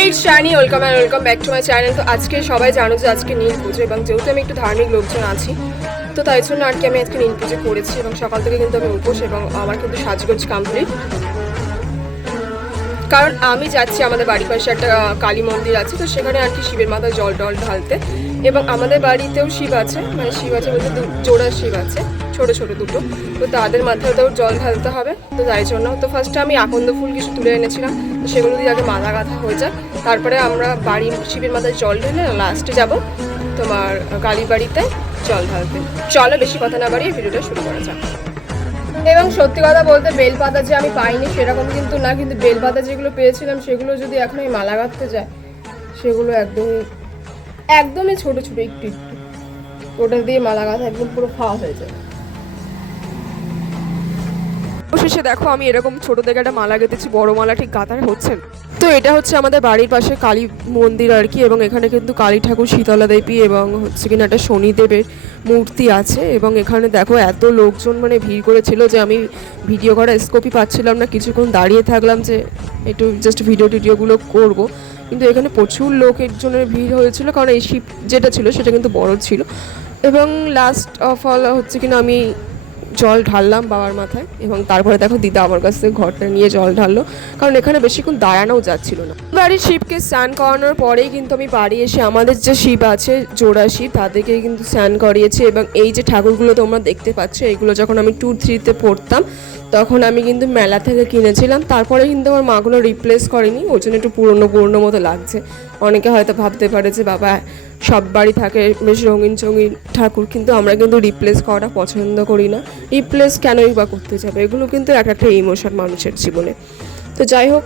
Hey, it's Shani. Welcome and welcome back to my channel. তো আজকে সবাই জানো যে আজকে নীল পুজো এবং যেহেতু আমি একটু ধার্মিক লোকজন আছি তো তাই জন্য আর কি আমি আজকে নীল পুজো করেছি এবং সকাল থেকে কিন্তু আমি উপোস এবং আমার কিন্তু সাজগোজ কমপ্লিট। কারণ আমি যাচ্ছি আমাদের বাড়ির পাশে একটা কালী মন্দির আছে, তো সেখানে আর কি শিবের মাথায় জল টল ঢালতে, এবং আমাদের বাড়িতেও শিব আছে, মানে শিব আছে বলতে জোড়া শিব আছে, ছোটো ছোটো দুটো, তো তাদের মাথাতেও জল ঢালতে হবে। তো তাই জন্য তো ফার্স্টে আমি আকন্দ ফুল কিছু তুলে এনেছিলাম, তো সেগুলো দিয়ে আগে মালা গাঁথা হয়ে যায়, তারপরে আমরা বাড়ির শিবের মাথায় জল ঢেলে লাস্টে যাব তোমার কালী বাড়িতে জল ঢালতে। চলো বেশি কথা না বাড়িয়ে ভিডিওটা শুরু করা যাক। এবং সত্যি কথা বলতে বেলপাতা যে আমি পাইনি সেরকম কিন্তু না, কিন্তু বেলপাতা যেগুলো পেয়েছিলাম সেগুলো যদি এখন আমি মালা গাঁথতে যাই সেগুলো একদমই ছোটো ছোটো একটু একটু, ওটা দিয়ে মালা গাঁথা একদম পুরো ফাওয়া হয়ে যায়। অবশেষে দেখো আমি এরকম ছোটো থেকে একটা মালা গেঁথেছি, বড় মালা ঠিক গাঁথার হচ্ছে না। তো এটা হচ্ছে আমাদের বাড়ির পাশে কালী মন্দির আর কি, এবং এখানে কিন্তু কালী ঠাকুর, শীতলা দেবী এবং হচ্ছে কিনা একটা শনিদেবের মূর্তি আছে। এবং এখানে দেখো এত লোকজন মানে ভিড় করেছিল যে আমি ভিডিও করার স্কোপই পাচ্ছিলাম না, কিছুক্ষণ দাঁড়িয়ে থাকলাম যে একটু জাস্ট ভিডিওগুলো করব, কিন্তু এখানে প্রচুর লোকের জন্য ভিড় হয়েছিল, কারণ এই শিব যেটা ছিল সেটা কিন্তু বড় ছিল। এবং লাস্ট অফ অল হচ্ছে কিনা আমি জল ঢাললাম বাবার মাথায়, এবং তারপরে দেখো দিদা আমার কাছ থেকে ঘরটা নিয়ে জল ঢাললো, কারণ এখানে বেশিক্ষণ দাঁড়ানোও যাচ্ছিল না। বাড়ির শিবকে স্নান করানোর পরেই কিন্তু আমি বাড়ি এসে আমাদের যে শিব আছে জোড়া শিব তাদেরকে কিন্তু স্নান করিয়েছি। এবং এই যে ঠাকুরগুলো তোমরা দেখতে পাচ্ছ এগুলো যখন আমি 2-3-তে পড়তাম তখন আমি কিন্তু মেলা থেকে কিনেছিলাম, তারপরে কিন্তু আমার মাগুলো রিপ্লেস করেনি, ওর জন্য একটু পুরনো মতো লাগছে। অনেকে হয়তো ভাবতে পারে যে বাবা সব বাড়ি থাকে বেশ রঙিন ঠাকুর, কিন্তু আমরা কিন্তু রিপ্লেস করাটা পছন্দ করি না। রিপ্লেস কেনই বা করতে যাবে, এগুলো কিন্তু একটা ইমোশন মানুষের জীবনে। তো যাই হোক,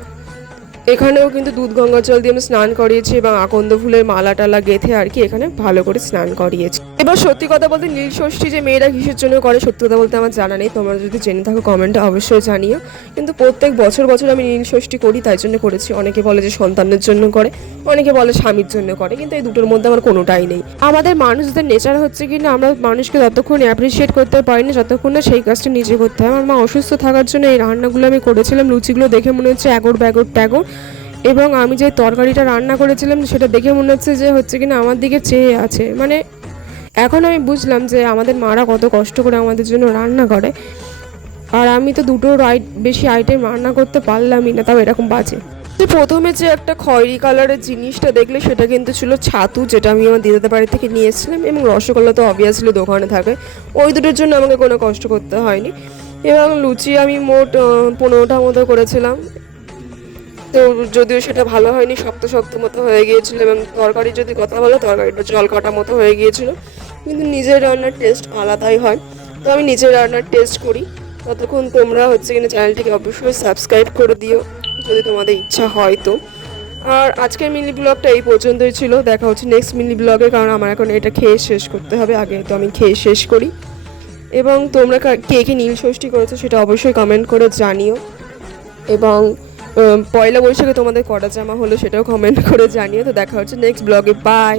এখানেও কিন্তু দুধ গঙ্গা জল দিয়ে আমি স্নান করিয়েছি এবং আকন্দ ফুলের মালা টালা গেঁথে আর কি এখানে ভালো করে স্নান করিয়েছি। এবার সত্যি কথা বলতে নীল ষষ্ঠী যে মেয়েরা কিসের জন্য করে সত্যি কথা বলতে আমার জানা নেই, তোমরা যদি জেনে থাকো কমেন্টে অবশ্যই জানিও। কিন্তু প্রত্যেক বছর আমি নীল ষষ্ঠী করি, তাই জন্য করেছি। অনেকে বলে যে সন্তানের জন্য করে, অনেকে বলে স্বামীর জন্য করে, কিন্তু এই দুটোর মধ্যে আমার কোনোটাই নেই। আমাদের মানুষদের নেচার হচ্ছে কি না, আমরা মানুষকে যতক্ষণ অ্যাপ্রিসিয়েট করতে পারি না যতক্ষণ না সেই কাজটা নিজে করতে হয়। আমার মা অসুস্থ থাকার জন্য এই রান্নাগুলো আমি করেছিলাম, লুচিগুলো দেখে মনে হচ্ছে এগোর ব্যাগর ট্যাগর, এবং আমি যে তরকারিটা রান্না করেছিলাম সেটা দেখে মনে হচ্ছে যে হচ্ছে কিনা আমার দিকে চেয়ে আছে। মানে এখন আমি বুঝলাম যে আমাদের মারা কত কষ্ট করে আমাদের জন্য রান্না করে, আর আমি তো দুটো বেশি আইটেম রান্না করতে পারলামই না, তাও এরকম বাজে। প্রথমে যে একটা খয়েরি কালারের জিনিসটা দেখলে সেটা কিন্তু ছিল ছাতু, যেটা আমি আমার দিদাদের বাড়ি থেকে নিয়ে এসেছিলাম, এবং রসগোল্লা তো অবভিয়াসলি দোকানে থাকে, ওই দুটোর জন্য আমাকে কোনো কষ্ট করতে হয়নি। এবং লুচি আমি মোট 15টা মতো করেছিলাম, তো যদিও সেটা ভালো হয়নি, শক্ত মতো হয়ে গিয়েছিল। এবং তরকারি যদি কথা বলো তরকারিটা জল কাটা মতো হয়ে গিয়েছিল, কিন্তু নিজের রান্নার টেস্ট আলাদাই হয়। তো আমি নিজের রান্নার টেস্ট করি। ততক্ষণ তোমরা হচ্ছে কিনা চ্যানেলটিকে অবশ্যই সাবস্ক্রাইব করে দিও যদি তোমাদের ইচ্ছা হয় তো। আর আজকের মিনি ব্লগটা এই পর্যন্তই ছিল, দেখা হচ্ছে নেক্সট মিনি ব্লগে, কারণ আমার এখন এটা খেয়ে শেষ করতে হবে, আগে তো আমি খেয়ে শেষ করি। এবং তোমরা কে নীল ষষ্ঠী করেছো সেটা অবশ্যই কমেন্ট করে জানিও, এবং পয়লা বৈশাখে তোমাদের কটা জামা হলো সেটাও কমেন্ট করে জানিও। তো দেখা হচ্ছে নেক্সট ব্লগে, বাই।